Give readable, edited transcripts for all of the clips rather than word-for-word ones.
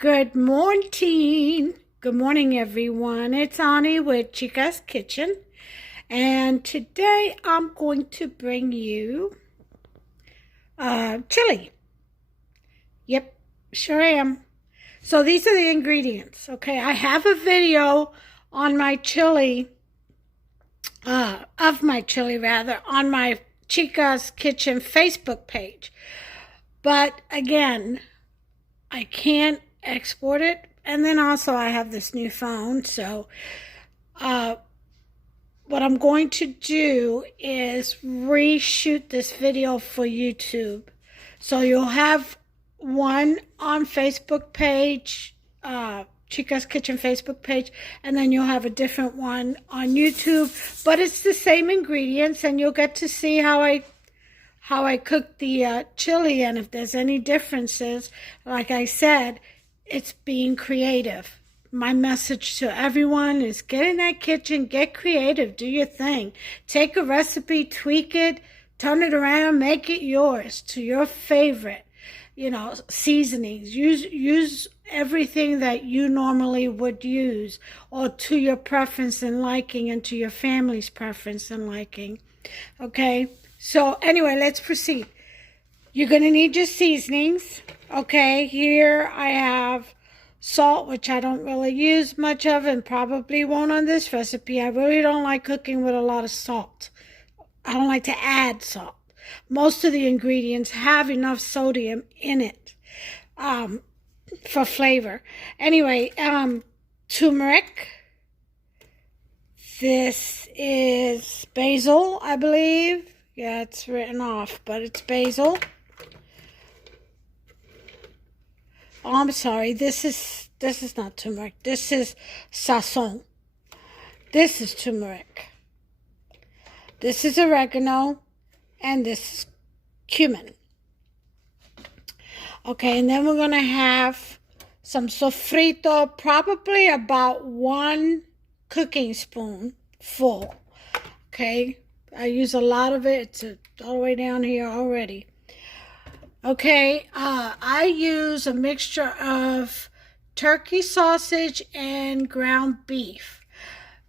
Good morning. Good morning, everyone. It's Ani with Chica's Kitchen. And today I'm going to bring you chili. Yep, sure am. So these are the ingredients. Okay, I have a video on my chili, of my chili rather, on my Chica's Kitchen Facebook page. But again, I can't export it, and then also I have this new phone, so what I'm going to do is reshoot this video for YouTube. So you'll have one on Facebook page, Chica's Kitchen Facebook page, and then you'll have a different one on YouTube, but it's the same ingredients, and you'll get to see how I cook the chili, and if there's any differences. Like I said, it's being creative. My message to everyone is get in that kitchen, get creative, do your thing. Take a recipe, tweak it, turn it around, make it yours to your favorite, seasonings. Use everything that you normally would use, or to your preference and liking, and to your family's preference and liking. Okay? So anyway, let's proceed. You're going to need your seasonings. Okay, here I have salt, which I don't really use much of and probably won't on this recipe. I really don't like cooking with a lot of salt. I don't like to add salt. Most of the ingredients have enough sodium in it for flavor. Anyway, turmeric. This is basil, I believe. Yeah, it's written off, but it's basil. Oh, I'm sorry. This is not turmeric. This is sazon. This is turmeric. This is oregano, and this is cumin. Okay, and then we're going to have some sofrito, probably about 1 cooking spoon full. Okay, I use a lot of it. It's all the way down here already. Okay, I use a mixture of turkey sausage and ground beef.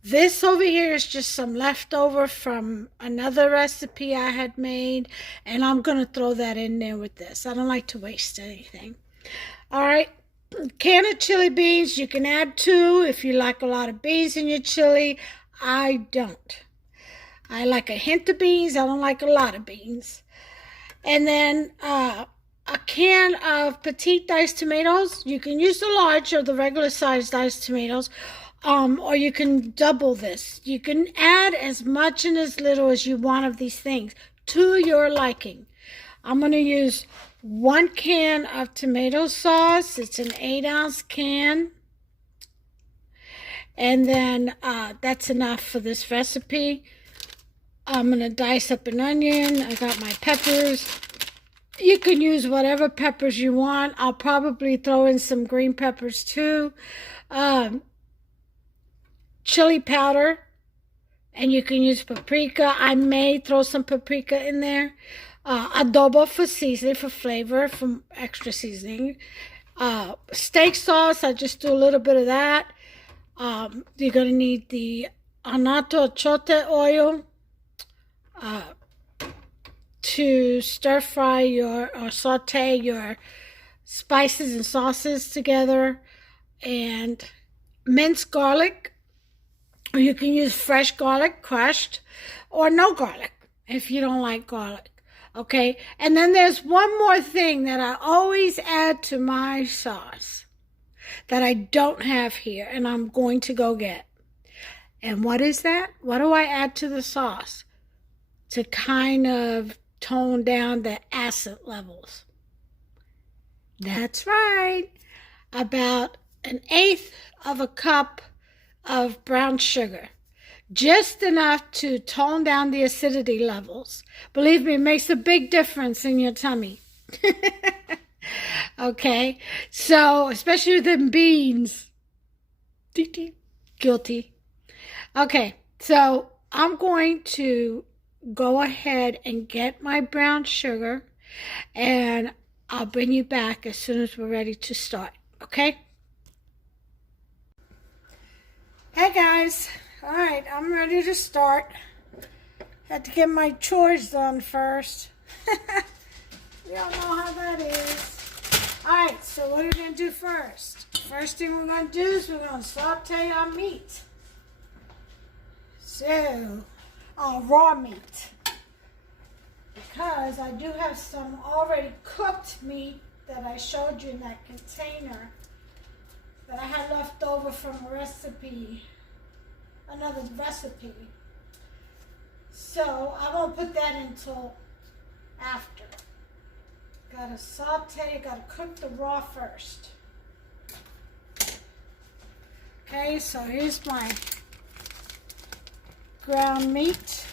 This over here is just some leftover from another recipe I had made, and I'm going to throw that in there with this. I don't like to waste anything. All right, can of chili beans. You can add 2 if you like a lot of beans in your chili. I don't. I like a hint of beans. I don't like a lot of beans. And then a can of petite diced tomatoes. You can use the large or the regular sized diced tomatoes, or you can double this. You can add as much and as little as you want of these things to your liking. I'm going to use 1 can of tomato sauce. It's an 8-ounce can. And then that's enough for this recipe. I'm going to dice up an onion. I got my peppers. You can use whatever peppers you want. I'll probably throw in some green peppers too. Chili powder. And you can use paprika. I may throw some paprika in there. Adobo for seasoning, for flavor, for extra seasoning. Steak sauce, I just do a little bit of that. You're going to need the Untitled Chapter oil. To stir fry or saute your spices and sauces together, and minced garlic, or you can use fresh garlic crushed, or no garlic if you don't like garlic. Okay, and then there's one more thing that I always add to my sauce that I don't have here, and I'm going to go get. And what is that? What do I add to the sauce to kind of tone down the acid levels? That's right. About 1/8 of a cup of brown sugar. Just enough to tone down the acidity levels. Believe me, it makes a big difference in your tummy. Okay, so especially with them beans. Guilty. Okay, so I'm going to go ahead and get my brown sugar, and I'll bring you back as soon as we're ready to start. okay? Hey guys, all right, I'm ready to start. Had to get my chores done first. You don't know how that is. All right, so what are we gonna do first? First thing we're gonna do is we're gonna saute our meat. So, raw meat. Because I do have some already cooked meat that I showed you in that container that I had left over from a recipe, another recipe. So I won't put that until after. Gotta saute, gotta cook the raw first. Okay, so here's my ground meat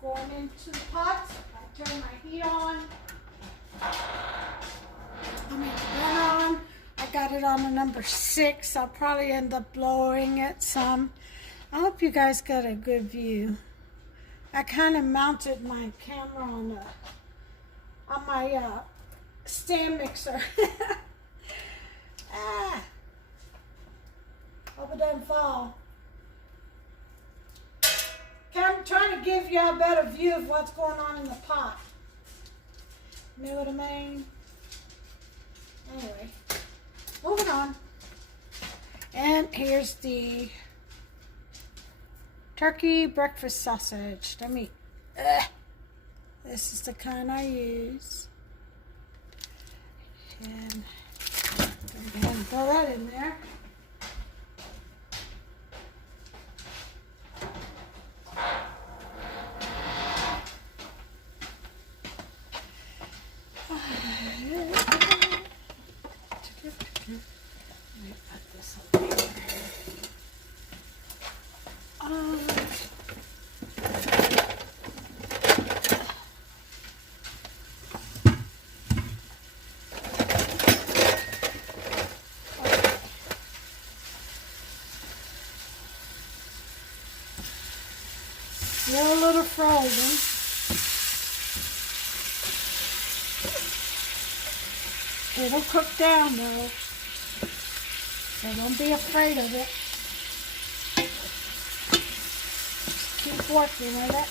going into the pot. I turn my heat on. I mean, on. I got it on a number 6. I'll probably end up lowering it some. I hope you guys got a good view. I kind of mounted my camera on my stand mixer. Hope it doesn't fall. Okay, I'm trying to give you a better view of what's going on in the pot. You know what I mean? Anyway, moving on. And here's the turkey breakfast sausage. This is the kind I use. And go ahead and throw that in there. Still a little frozen. It'll cook down though, so don't be afraid of it. Just keep working with it.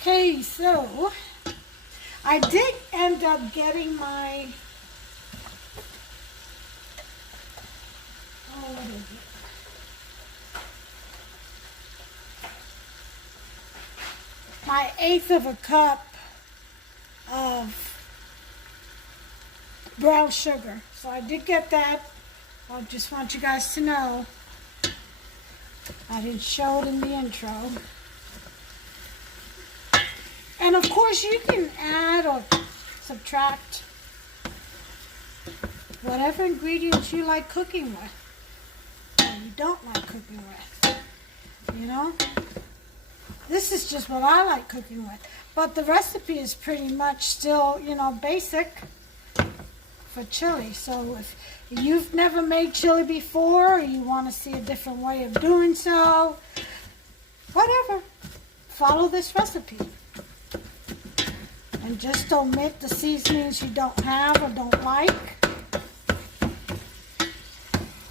Okay, so I did end up getting my, what is it? My 1/8 of a cup of brown sugar. So I did get that. I just want you guys to know. I didn't show it in the intro. And of course you can add or subtract whatever ingredients you like cooking with or you don't like cooking with, you know. This is just what I like cooking with. But the recipe is pretty much still, you know, basic for chili. So if you've never made chili before or you want to see a different way of doing so, whatever, follow this recipe. And just omit the seasonings you don't have or don't like,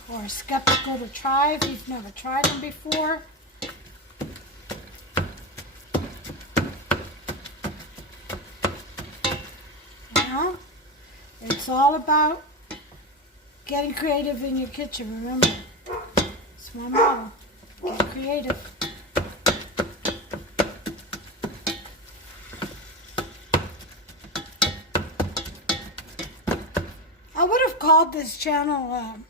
or are skeptical to try if you've never tried them before. You know, it's all about getting creative in your kitchen, remember. It's my motto, get creative. Called this channel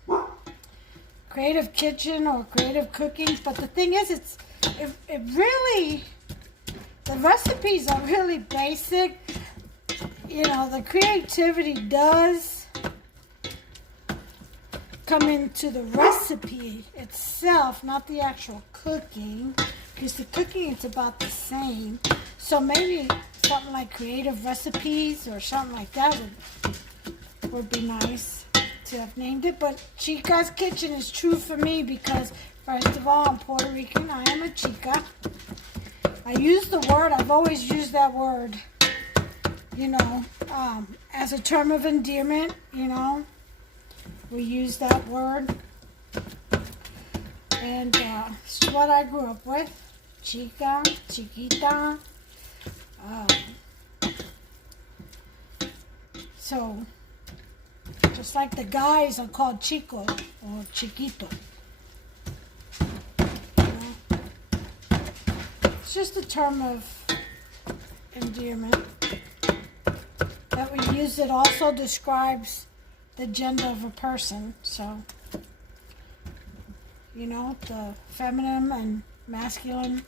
Creative Kitchen or Creative Cooking, but the thing is, it really, the recipes are really basic. You know, the creativity does come into the recipe itself, not the actual cooking, because the cooking is about the same. So maybe something like creative recipes or something like that would be nice to have named it. But Chica's Kitchen is true for me because, first of all, I'm Puerto Rican. I am a Chica. I use the word. I've always used that word, you know, as a term of endearment, you know. We use that word. And this is what I grew up with. Chica, Chiquita. So, just like the guys are called Chico or Chiquito. You know? It's just a term of endearment. That we use, it also describes the gender of a person. So, you know, the feminine and masculine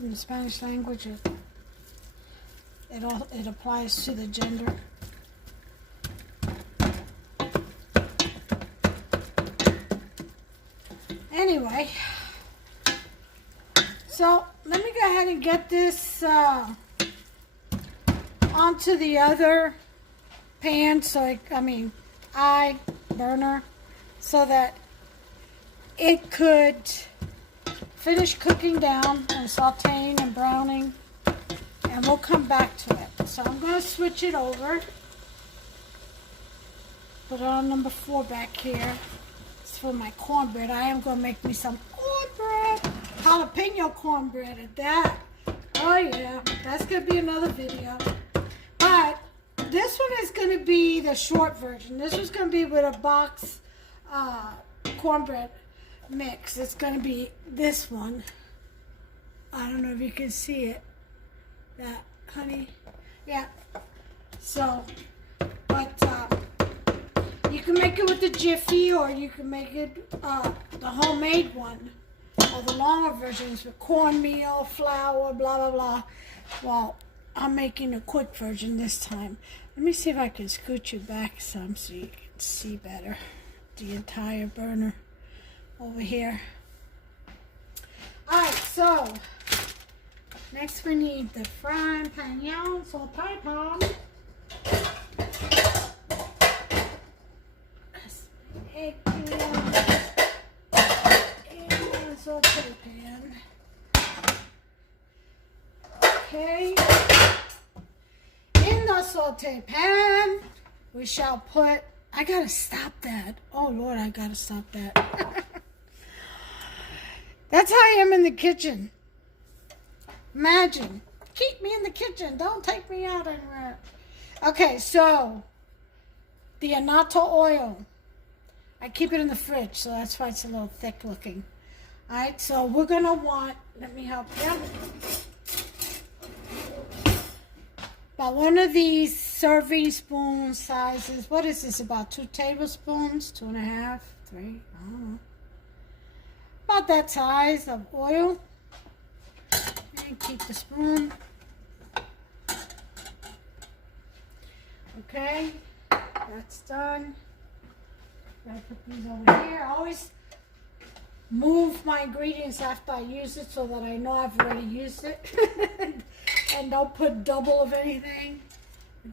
in the Spanish language, it applies to the gender. Anyway, so let me go ahead and get this onto the other pan, so burner, so that it could finish cooking down and sauteing and browning, and we'll come back to it. So I'm going to switch it over. Put it on number 4 back here. It's for my cornbread. I am going to make me some cornbread. Jalapeno cornbread at that. Oh yeah, that's going to be another video. But this one is going to be the short version. This was going to be with a box cornbread mix. It's going to be this one. I don't know if you can see it. That, honey. Yeah. So, but you can make it with the Jiffy, or you can make it the homemade one, or the longer versions with cornmeal, flour, blah, blah, blah. Well, I'm making a quick version this time. Let me see if I can scoot you back some so you can see better the entire burner over here. Alright, so next we need the frying pan, saute pan. Egg pan and saute pan. Okay. In the saute pan, we shall put, I gotta stop that. Oh Lord, I gotta stop that. That's how I am in the kitchen. Imagine. Keep me in the kitchen. Don't take me out anywhere. Okay, so the annatto oil. I keep it in the fridge, so that's why it's a little thick looking. Alright, so we're going to want, let me help you. About one of these serving spoon sizes. What is this? About 2 tablespoons? 2.5? 3? I don't know. About that size of oil. And keep the spoon. Okay, that's done. Gotta put these over here. I always move my ingredients after I use it so that I know I've already used it. And don't put double of anything.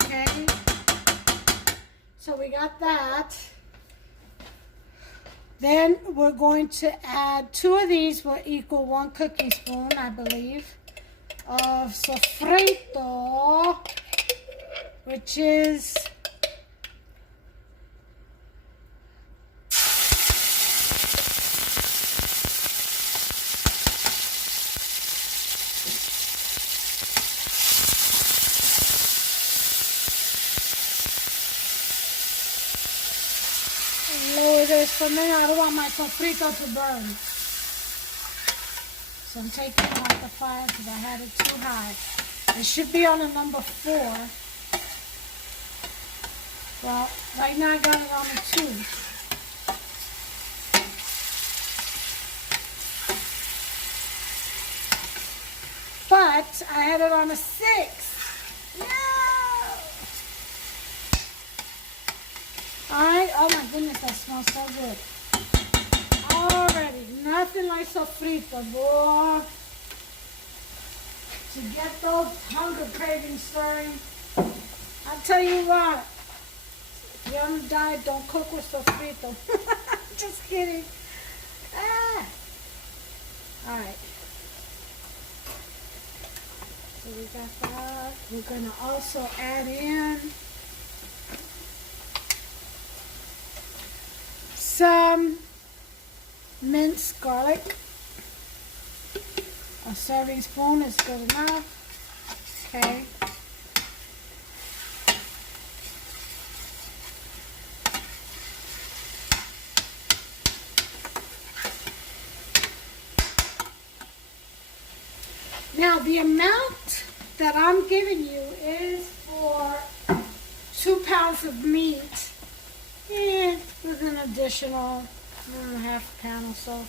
Okay, so we got that. Then we're going to add 2 of these will equal 1 cooking spoon, I believe, of Sofrito, which is lower this for me. I don't want my sofrito to burn. So I'm taking it off the fire because I had it too high. It should be on a number 4. Well, right now I got it on a 2. But I had it on a 6. No! Alright, oh my goodness, that smells so good. Already, nothing like sofrito, boy. to get those hunger cravings stirring. I'll tell you what, if you're on a diet, don't cook with Sofrito. Just kidding. Alright. So we got that. We're going to also add in some minced garlic. A serving spoon is good enough. Okay. Now the amount that I'm giving you is for 2 pounds of meat. With an additional half a pound or so.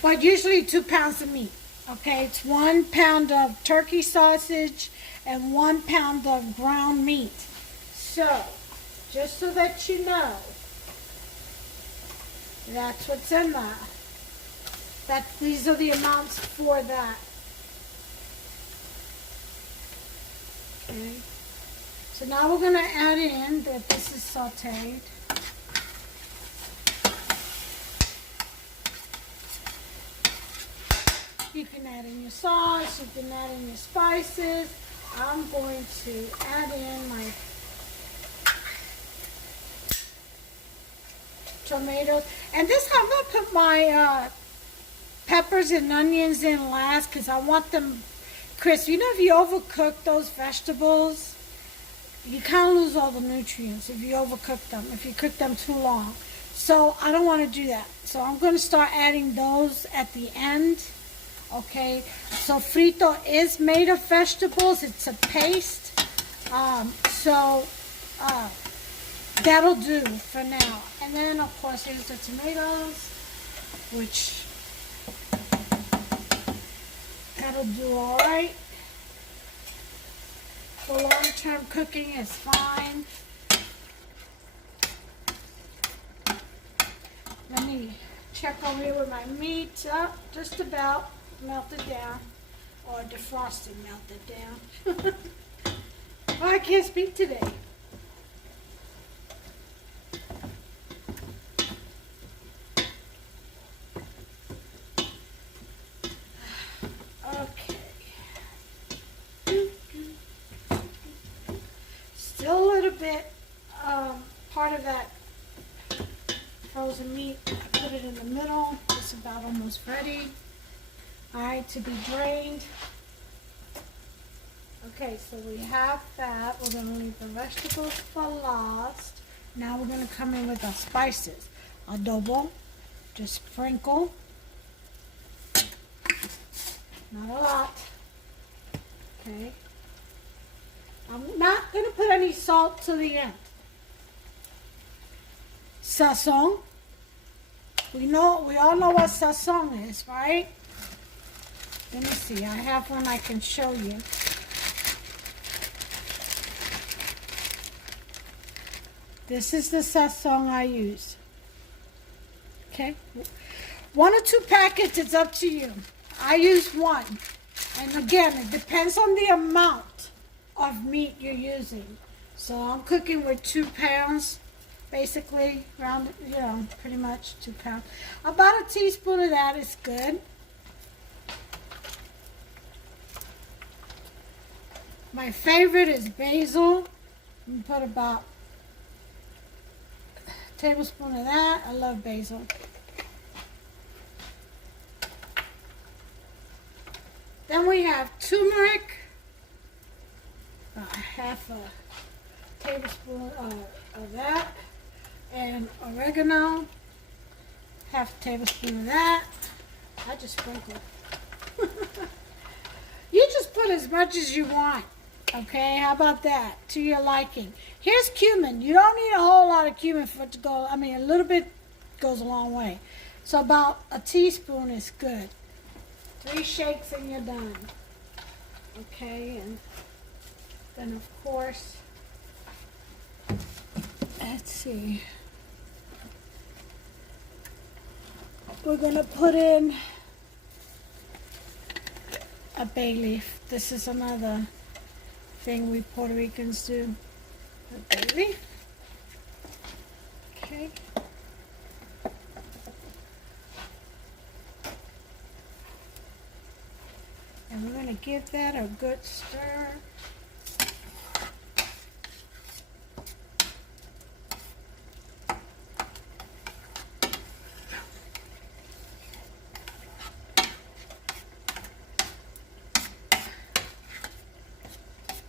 But usually 2 pounds of meat. Okay, it's 1 pound of turkey sausage and 1 pound of ground meat. So, just so that you know, that's what's in that. These are the amounts for that. Okay, so now we're going to add in that this is sauteed. You can add in your sauce, you can add in your spices. I'm going to add in my tomatoes. And this, I'm going to put my peppers and onions in last because I want them crisp. You know, if you overcook those vegetables, you kind of lose all the nutrients if you overcook them, if you cook them too long. So I don't want to do that. So I'm going to start adding those at the end. Okay, sofrito is made of vegetables. It's a paste. That'll do for now. And then, of course, here's the tomatoes, which that'll do all right. For long-term cooking is fine. Let me check over here with my meat. Just about melted down, or defrosted melted down. Oh, I can't speak today. Okay. Still a little bit, part of that frozen meat. I put it in the middle. It's about almost ready. Alright, to be drained. Okay, so we have that. We're going to leave the vegetables for last. Now we're going to come in with our spices. Adobo, just sprinkle. Not a lot. Okay. I'm not going to put any salt to the end. Sazon. We all know what sazon is, right? Let me see. I have one I can show you. This is the sazon I use. Okay? 1 or 2 packets, it's up to you. I use 1. And again, it depends on the amount of meat you're using. So I'm cooking with 2 pounds, basically, around, pretty much 2 pounds. About a teaspoon of that is good. My favorite is basil. You put about a tablespoon of that. I love basil. Then we have turmeric. About half a tablespoon of that. And oregano. Half a tablespoon of that. I just sprinkle. You just put as much as you want. Okay, how about that? To your liking. Here's cumin. You don't need a whole lot of cumin for it to go. I mean, a little bit goes a long way. So about a teaspoon is good. 3 shakes and you're done. Okay, and then of course, let's see. We're going to put in a bay leaf. This is another thing we Puerto Ricans do. A bay leaf. Okay. And we're going to give that a good stir.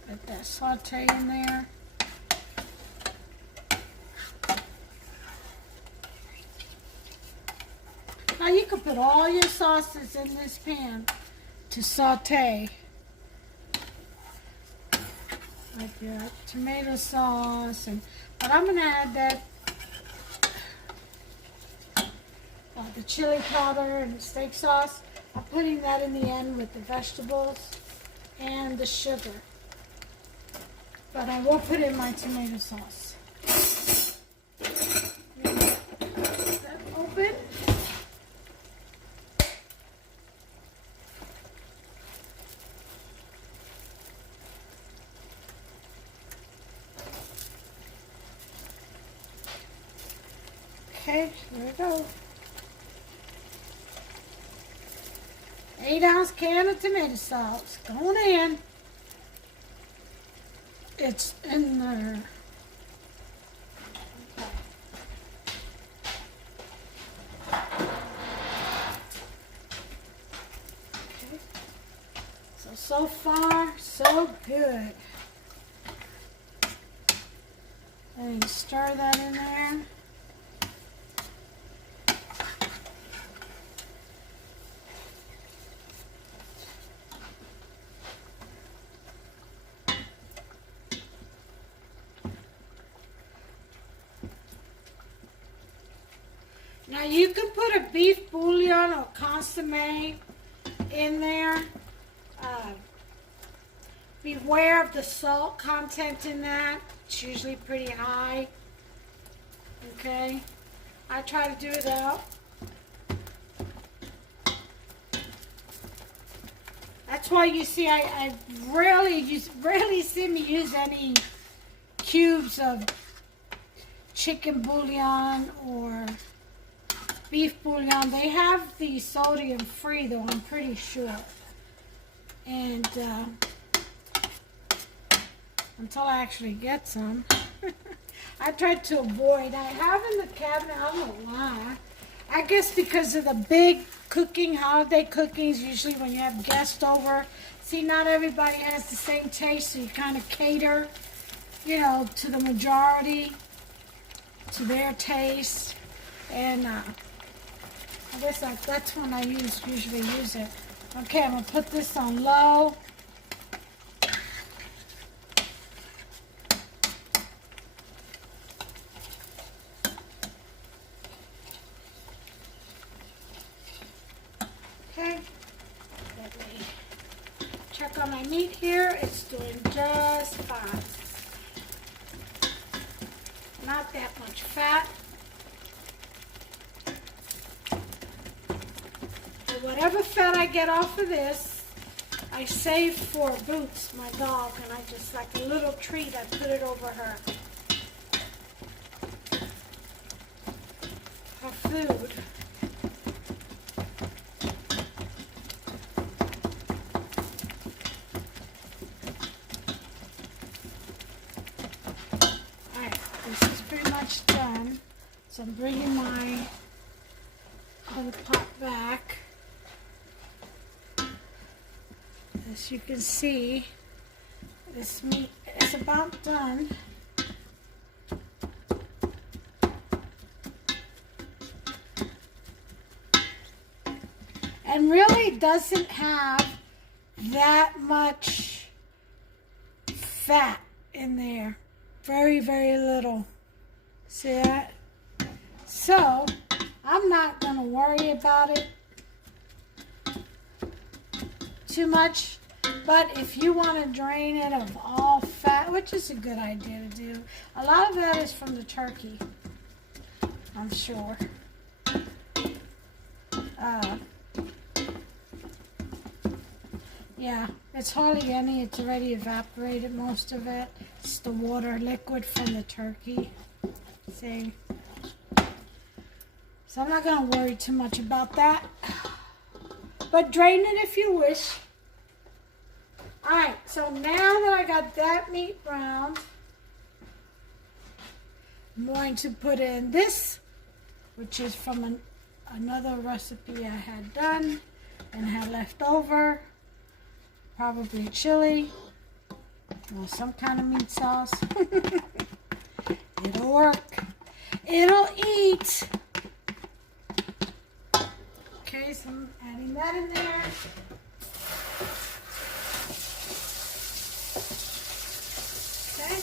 Let that saute in there. Now you can put all your sauces in this pan to saute. Like your tomato sauce, but I'm gonna add that the chili powder and the steak sauce. I'm putting that in the end with the vegetables and the sugar. But I will put in my tomato sauce. Is that open? Okay, here we go. 8-ounce can of tomato sauce going in. It's in there. Okay. So far, so good. And stir that in there. Now you can put a beef bouillon or consomme in there. Beware of the salt content in that. It's usually pretty high. Okay, I try to do it out. That's why you see I rarely see me use any cubes of chicken bouillon or beef bouillon. They have the sodium free though, I'm pretty sure. And until I actually get some. I tried to avoid. I have in the cabinet, I don't know why. I guess because of the big cooking, holiday cookings, usually when you have guests over. See, not everybody has the same taste, so you kind of cater, you know, to the majority, to their taste. And I guess that's when I usually use it. Okay, I'm going to put this on low. Okay, let me check on my meat here. It's doing just fine. Not that much fat. And whatever fat I get off of this, I save for Boots, my dog, and I just, like a little treat, I put it over her food. Done. So I'm bringing my other pot back. As you can see, this meat is about done. And really doesn't have that much fat in there. Very, very little. See that? So, I'm not going to worry about it too much. But if you want to drain it of all fat, which is a good idea to do, a lot of that is from the turkey, I'm sure. Yeah, it's hardly any. It's already evaporated, most of it. It's the water liquid from the turkey. See? So I'm not going to worry too much about that. But drain it if you wish. Alright, so now that I got that meat browned, I'm going to put in this, which is from another recipe I had done and had left over. Probably chili or some kind of meat sauce. It'll work. It'll eat. Okay, so I'm adding that in there. Okay.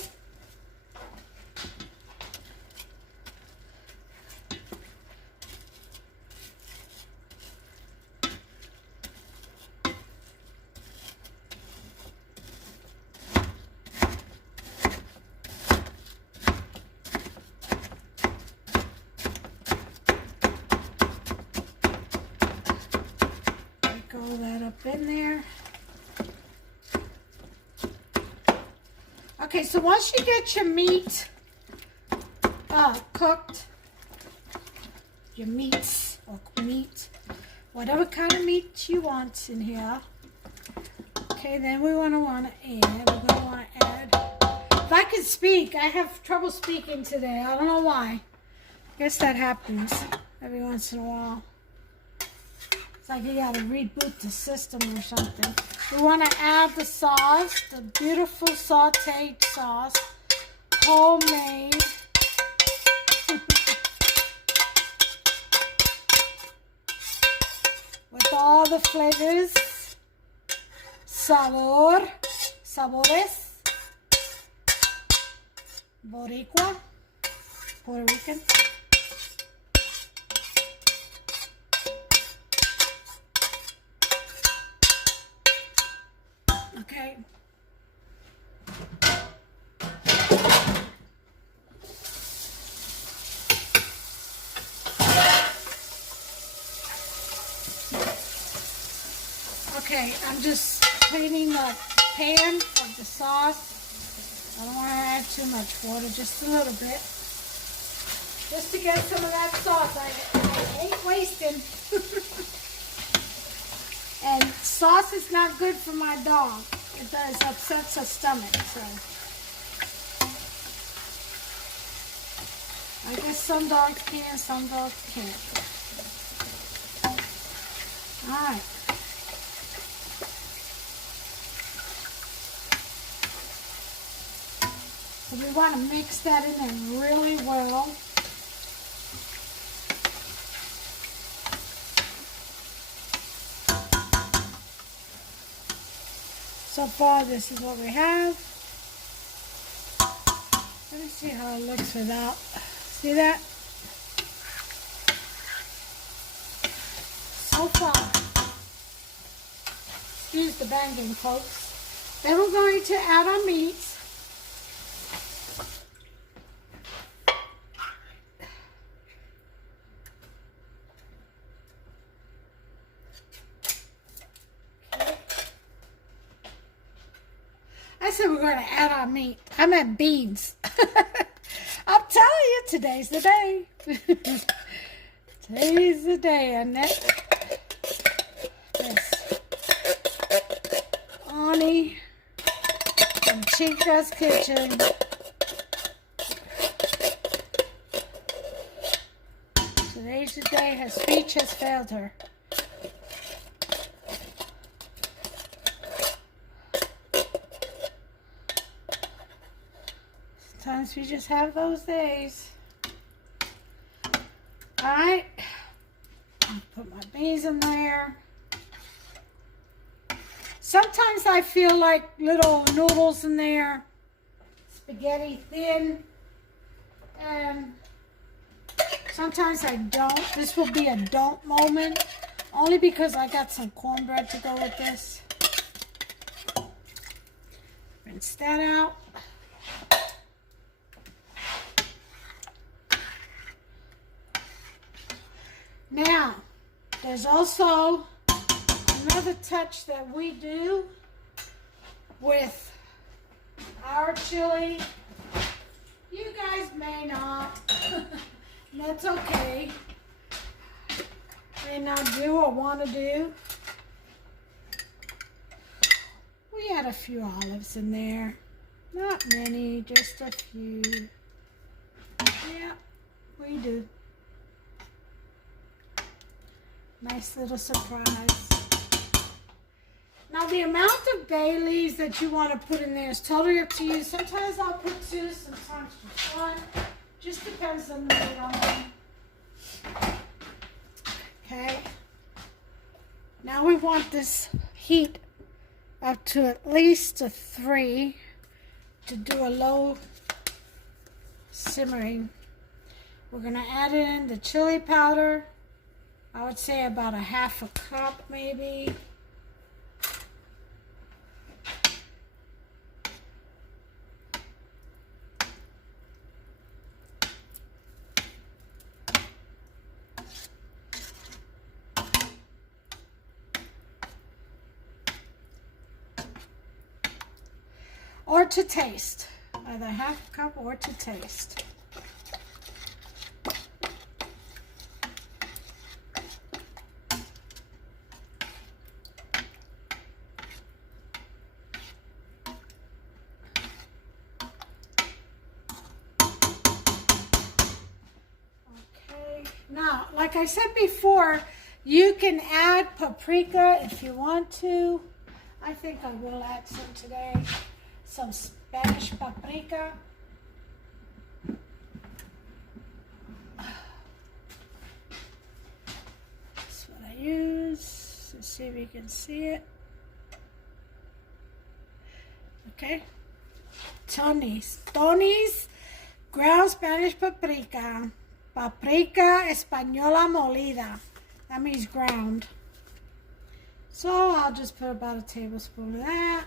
Roll that up in there. Okay, so once you get your meat cooked, your meats or meat, whatever kind of meat you want in here. Okay, then we're going to add. If I could speak, I have trouble speaking today. I don't know why. I guess that happens every once in a while. It's like you gotta reboot the system or something. We want to add the sauce, the beautiful sauteed sauce, homemade. With all the flavors, sabores, Boricua, Puerto Rican. Okay. Okay, I'm just cleaning the pan of the sauce. I don't want to add too much water, just a little bit. Just to get some of that sauce. I hate wasting. And sauce is not good for my dog. It does upsets her stomach, so. I guess some dogs can, some dogs can't. Alright. So we want to mix that in there really well. So far, this is what we have. Let me see how it looks without. See that? So far. Excuse the banging, folks. Then we're going to add our meat. I said we're going to add our meat. I meant beans. I'm telling you, today's the day. Today's the day, Annette. Yes. Ani from Chica's kitchen. Today's the day. Her speech has failed her. Sometimes we just have those days. Alright. Put my beans in there. Sometimes I feel like little noodles in there. Spaghetti thin. And sometimes I don't. This will be a don't moment. Only because I got some cornbread to go with this. Rinse that out. Now, there's also another touch that we do with our chili. You guys may not. That's okay. May not do or want to do. We had a few olives in there. Not many, just a few. Yeah, we do. Nice little surprise. Now the amount of bay leaves that you want to put in there is totally up to you. Sometimes I'll put 2, sometimes just 1. Just depends on the mood on them. Okay. Now we want this heat up to at least a 3 to do a low simmering. We're going to add in the chili powder. I would say about a 1/2 cup maybe. Or to taste. Either 1/2 cup or to taste. Now, like I said before, you can add paprika if you want to. I think I will add some today. Some Spanish paprika. That's what I use. Let's see if you can see it. Okay. Tony's ground Spanish paprika. Paprika española molida. That means ground. So I'll just put about a tablespoon of that.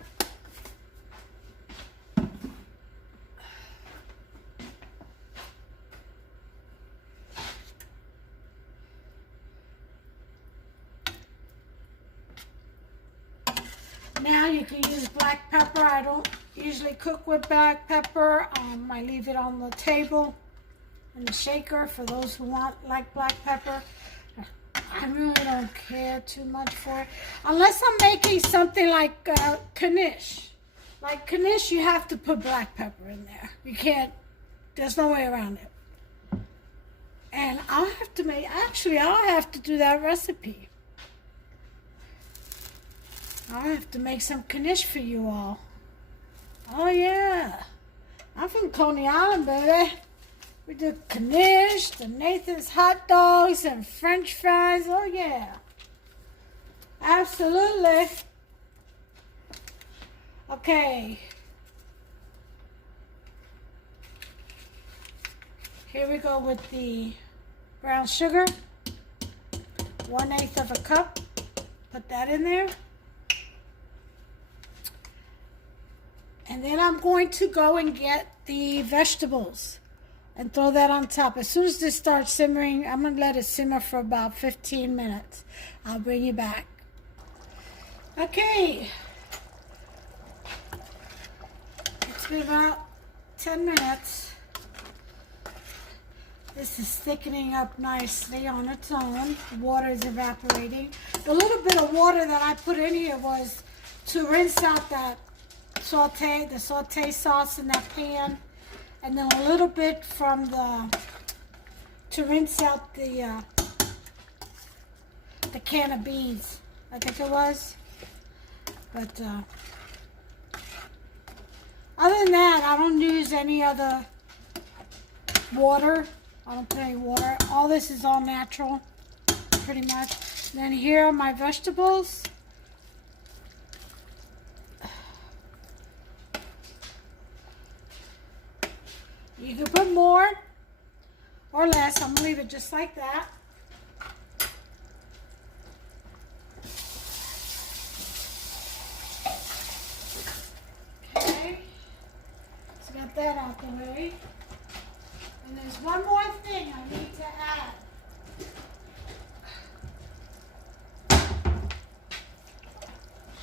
Now you can use black pepper. I don't usually cook with black pepper. I leave it on the table in the shaker for those who like black pepper. I really don't care too much for it. Unless I'm making something like knish. Like knish, you have to put black pepper in there. You can't, there's no way around it. And I'll have to do that recipe. I'll have to make some knish for you all. Oh yeah. I'm from Coney Island, baby. We do knish, the Nathan's hot dogs, and French fries. Oh yeah. Absolutely. Okay. Here we go with the brown sugar. 1/8 of a cup. Put that in there. And then I'm going to go and get the vegetables and throw that on top. As soon as this starts simmering, I'm going to let it simmer for about 15 minutes. I'll bring you back. Okay. It's been about 10 minutes. This is thickening up nicely on its own. The water is evaporating. The little bit of water that I put in here was to rinse out that the saute sauce in that pan, and then a little bit to rinse out the can of beans, I think it was. But other than that, I don't use any other water. I don't put any water. All this is all natural, pretty much. And then here are my vegetables. You can put more or less. I'm going to leave it just like that. Okay. So got that out the way. And there's one more thing I need to add.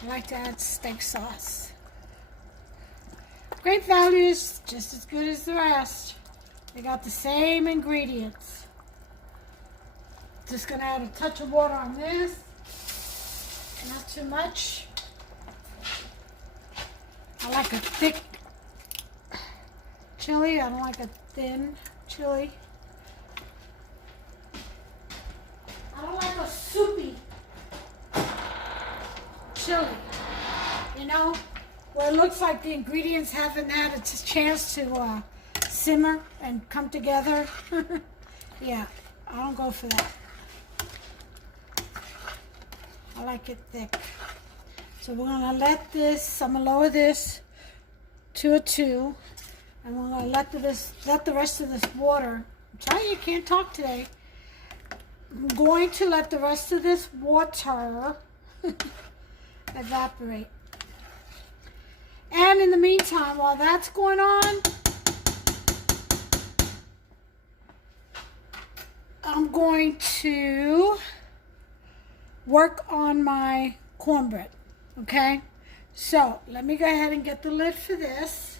I like to add steak sauce. Great Value is just as good as the rest. They got the same ingredients. Just gonna add a touch of water on this. Not too much. I like a thick chili. I don't like a thin chili. I don't like a soupy chili. You know, where it looks like the ingredients haven't had a chance to simmer and come together. Yeah, I don't go for that. I like it thick. So we're gonna let this, I'm gonna lower this to a 2. And we're gonna let the rest of this water, I'm telling you, you can't talk today. I'm going to let the rest of this water evaporate. And in the meantime, while that's going on, I'm going to work on my cornbread. Okay? So, let me go ahead and get the lid for this.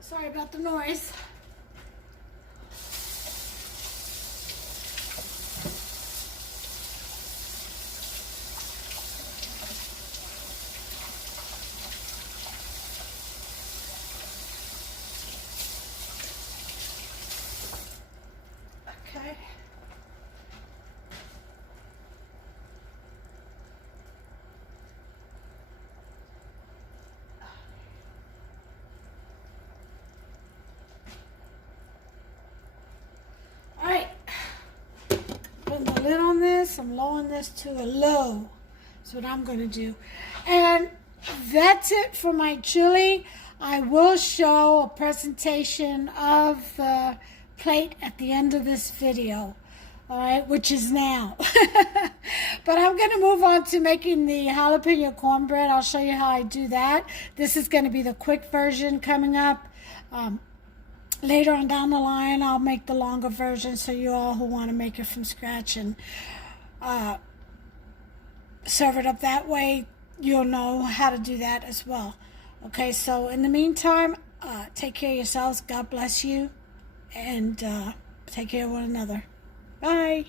Sorry about the noise. Okay. All right. Putting the lid on this. I'm lowering this to a low. That's what I'm going to do. And that's it for my chili. I will show a presentation of the plate at the end of this video, all right, which is now. But I'm going to move on to making the jalapeno cornbread. I'll show you how I do that. This is going to be the quick version coming up. Later on down the line, I'll make the longer version so you all who want to make it from scratch and serve it up that way, you'll know how to do that as well. Okay, so in the meantime, take care of yourselves. God bless you. And take care of one another. Bye.